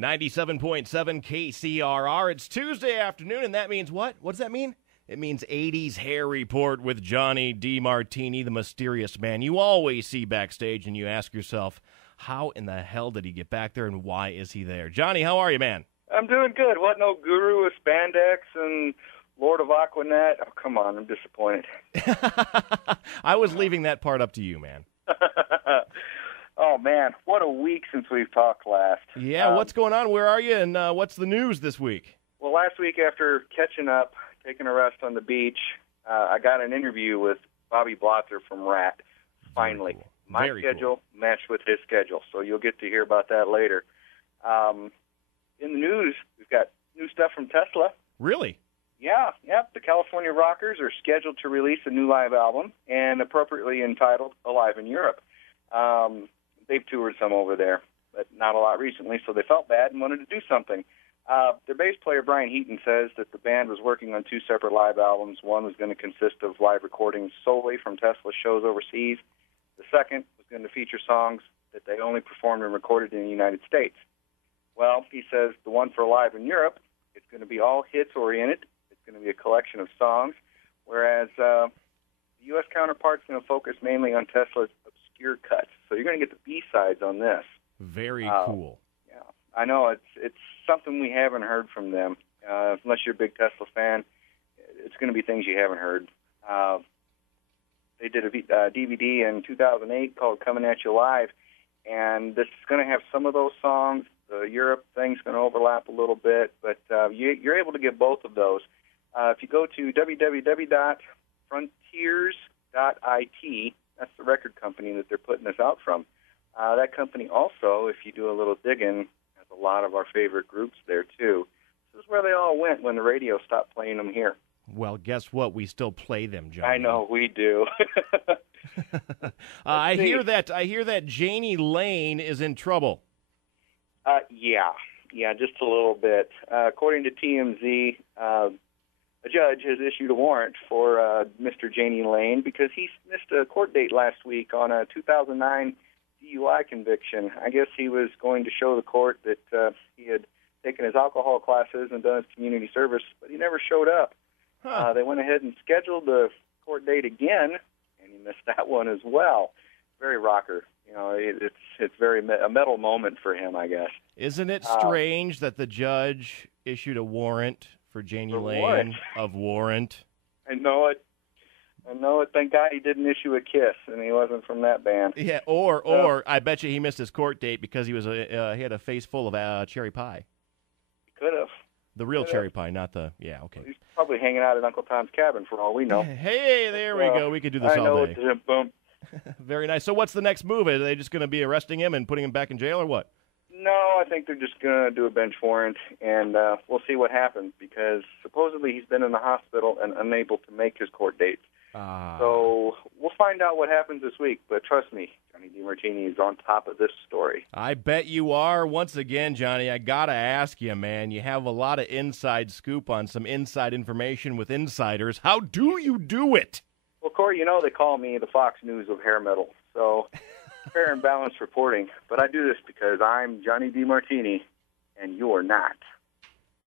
97.7 KCRR. It's Tuesday afternoon, and that means what? What does that mean? It means 80s Hair Report with Jonny DeMartini, the mysterious man you always see backstage, and you ask yourself, how in the hell did he get back there, and why is he there? Johnny, how are you, man? I'm doing good. What, no guru with spandex and Lord of Aquanet? Oh, come on, I'm disappointed. I was leaving that part up to you, man. Oh, man, what a week since we've talked last. Yeah, what's going on? Where are you, and what's the news this week? Well, last week after catching up, taking a rest on the beach, I got an interview with Bobby Blotzer from Rat, finally. Cool. My schedule matched with his schedule, so you'll get to hear about that later. In the news, we've got new stuff from Tesla. Really? Yeah. The California Rockers are scheduled to release a new live album, and appropriately entitled Alive in Europe. They've toured some over there, but not a lot recently, so they felt bad and wanted to do something. Their bass player, Brian Heaton, says that the band was working on two separate live albums. One was going to consist of live recordings solely from Tesla shows overseas. The second was going to feature songs that they only performed and recorded in the United States. Well, he says the one for Live in Europe, it's going to be all hits-oriented. It's going to be a collection of songs, whereas the U.S. counterpart's going to focus mainly on Tesla's obscure cuts. So you're going to get the B-sides on this. Very cool. Yeah, I know. It's something we haven't heard from them. Unless you're a big Tesla fan, it's going to be things you haven't heard. They did a DVD in 2008 called Coming At You Live, and this is going to have some of those songs. The Europe thing's going to overlap a little bit, but you're able to get both of those. If you go to www.frontiers.it, that's the record company that they're putting this out from. That company also, if you do a little digging, has a lot of our favorite groups there, too. This is where they all went when the radio stopped playing them here. Well, guess what? We still play them, John. I know, we do. I hear that Jani Lane is in trouble. Yeah, just a little bit. According to TMZ, a judge has issued a warrant for Mr. Jani Lane because he missed a court date last week on a 2009 DUI conviction. I guess he was going to show the court that he had taken his alcohol classes and done his community service, but he never showed up. They went ahead and scheduled the court date again, and he missed that one as well. Very rocker. You know, it's very a metal moment for him, I guess. Isn't it strange that the judge issued a warrant for Jani Lane of Warrant? I know it. Thank God he didn't issue a Kiss, and he wasn't from that band. Yeah, or I bet you he missed his court date because he had a face full of cherry pie. He could have. The real cherry pie, not the, okay. He's probably hanging out at Uncle Tom's cabin for all we know. Hey, there we go. We could do this all day. Boom. Very nice. So what's the next move? Are they just going to be arresting him and putting him back in jail or what? No, I think they're just going to do a bench warrant, and we'll see what happens because supposedly he's been in the hospital and unable to make his court dates. So we'll find out what happens this week, but trust me, Jonny DeMartini is on top of this story. I bet you are. Once again, Johnny, I got to ask you, man, you have a lot of inside scoop on some inside information with insiders. How do you do it? Well, Corey, you know they call me the Fox News of hair metal, so fair and balanced reporting. But I do this because I'm Jonny DeMartini, and you're not.